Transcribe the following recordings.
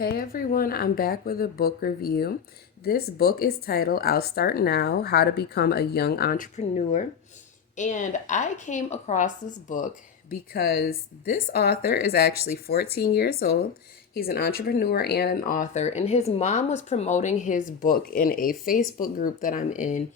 Hey everyone, I'm back with a book review. This book is titled I'll Start Now: How to Become a Young Entrepreneur. And I came across this book because this author is actually 14 years old. He's an entrepreneur and an author, and his mom was promoting his book in a Facebook group that I'm in.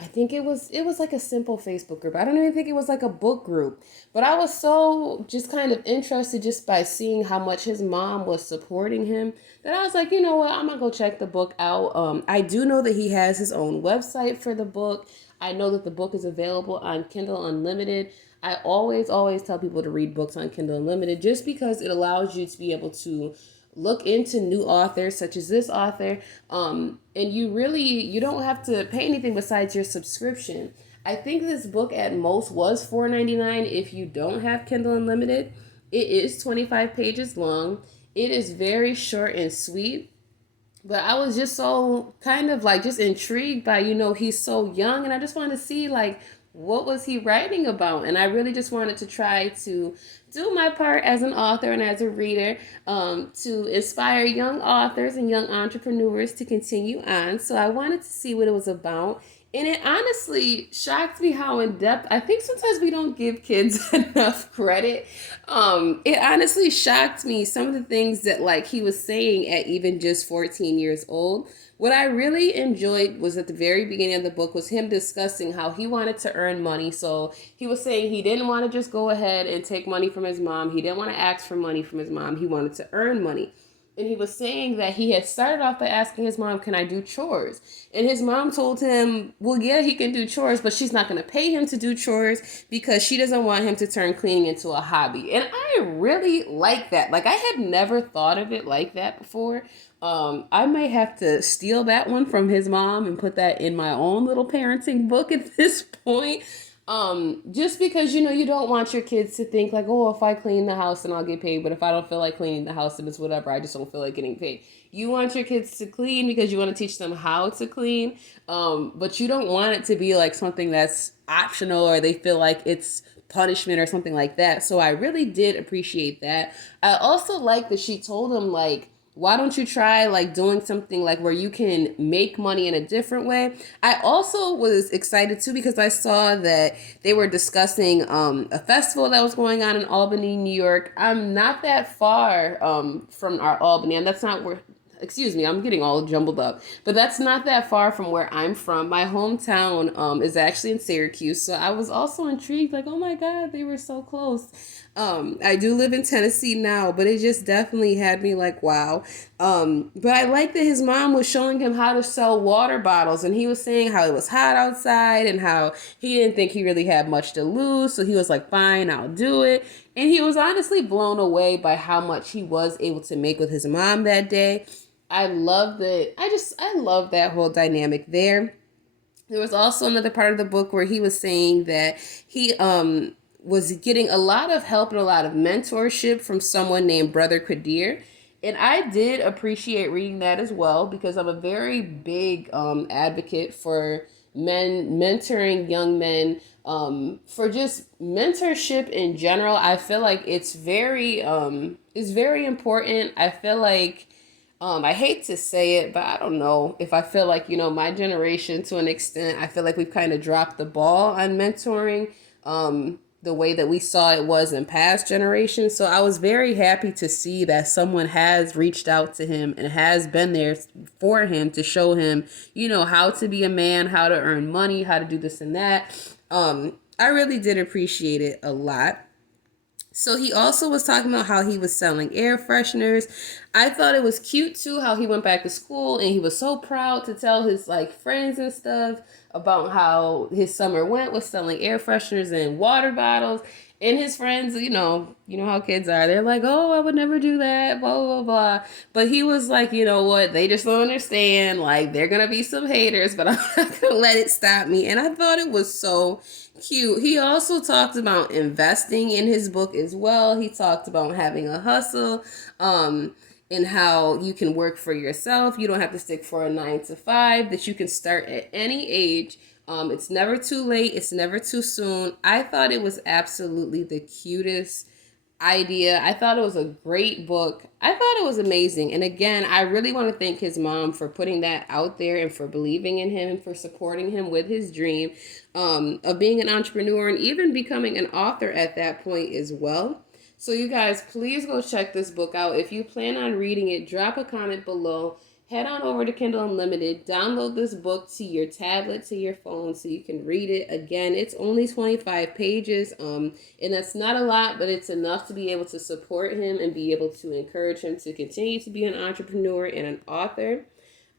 I think it was like a simple Facebook group. I don't even think it was like a book group, but I was so just kind of interested just by seeing how much his mom was supporting him that I was like, you know what, I'm gonna go check the book out. I do know that he has his own website for the book. I know that the book is available on Kindle Unlimited. I always tell people to read books on Kindle Unlimited just because it allows you to be able to look into new authors such as this author, and you don't have to pay anything besides your subscription. I think this book at most was $4.99 if you don't have Kindle Unlimited. It is 25 pages long. It is very short and sweet. But I was just so kind of like just intrigued by, he's so young, and I just wanted to see like what was he writing about. And I really just wanted to try to do my part as an author and as a reader, to inspire young authors and young entrepreneurs to continue on. So I wanted to see what it was about. And it honestly shocked me how in depth. I think sometimes we don't give kids enough credit. It honestly shocked me some of the things that like he was saying at even just 14 years old. What I really enjoyed was at the very beginning of the book was him discussing how he wanted to earn money. So he was saying he didn't want to just go ahead and take money from his mom. He didn't want to ask for money from his mom. He wanted to earn money. And he was saying that he had started off by asking his mom, "Can I do chores?" And his mom told him, well, yeah, he can do chores, but she's not going to pay him to do chores because she doesn't want him to turn cleaning into a hobby. And I really like that. Like, I had never thought of it like that before. I may have to steal that one from his mom and put that in my own little parenting book at this point. Just because you don't want your kids to think like, oh, if I clean the house then I'll get paid, but if I don't feel like cleaning the house then it's whatever, I just don't feel like getting paid. You want your kids to clean because you want to teach them how to clean, but you don't want it to be like something that's optional or they feel like it's punishment or something like that. So I really did appreciate that. I also like that she told him like, why don't you try like doing something like where you can make money in a different way? I also was excited too because I saw that they were discussing a festival that was going on in Albany, New York. I'm not that far from our Albany, and that's not where, excuse me, I'm getting all jumbled up, but that's not that far from where I'm from. My hometown is actually in Syracuse, so I was also intrigued, like, oh my God, they were so close. I do live in Tennessee now, but it just definitely had me like, wow. But I like that his mom was showing him how to sell water bottles, and he was saying how it was hot outside and how he didn't think he really had much to lose, so he was like, fine, I'll do it. And he was honestly blown away by how much he was able to make with his mom that day. I love that. I love that whole dynamic there. There was also another part of the book where he was saying that he was getting a lot of help and a lot of mentorship from someone named Brother Kadir. And I did appreciate reading that as well because I'm a very big advocate for men mentoring young men, for just mentorship in general. I feel like it's very important. I feel like I hate to say it, but I don't know if I feel like, my generation to an extent, I feel like we've kind of dropped the ball on mentoring, the way that we saw it was in past generations. So I was very happy to see that someone has reached out to him and has been there for him to show him, how to be a man, how to earn money, how to do this and that. I really did appreciate it a lot. So he also was talking about how he was selling air fresheners. I thought it was cute too how he went back to school and he was so proud to tell his like friends and stuff about how his summer went with selling air fresheners and water bottles. And his friends, you know how kids are. They're like, "Oh, I would never do that." Blah blah blah. But he was like, "You know what? They just don't understand. Like, they're gonna be some haters, but I'm not gonna let it stop me." And I thought it was so cute. He also talked about investing in his book as well. He talked about having a hustle, and how you can work for yourself. You don't have to stick for a 9 to 5, that you can start at any age. It's never too late. It's never too soon. I thought it was absolutely the cutest idea. I thought it was a great book. I thought it was amazing. And again, I really want to thank his mom for putting that out there and for believing in him, for supporting him with his dream of being an entrepreneur and even becoming an author at that point as well. So you guys, please go check this book out. If you plan on reading it, drop a comment below. Head on over to Kindle Unlimited, download this book to your tablet, to your phone, so you can read it. Again, it's only 25 pages, and that's not a lot, but it's enough to be able to support him and be able to encourage him to continue to be an entrepreneur and an author.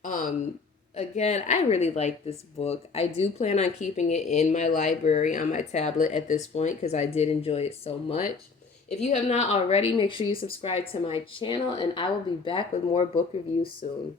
Again, I really like this book. I do plan on keeping it in my library on my tablet at this point because I did enjoy it so much. If you have not already, make sure you subscribe to my channel, and I will be back with more book reviews soon.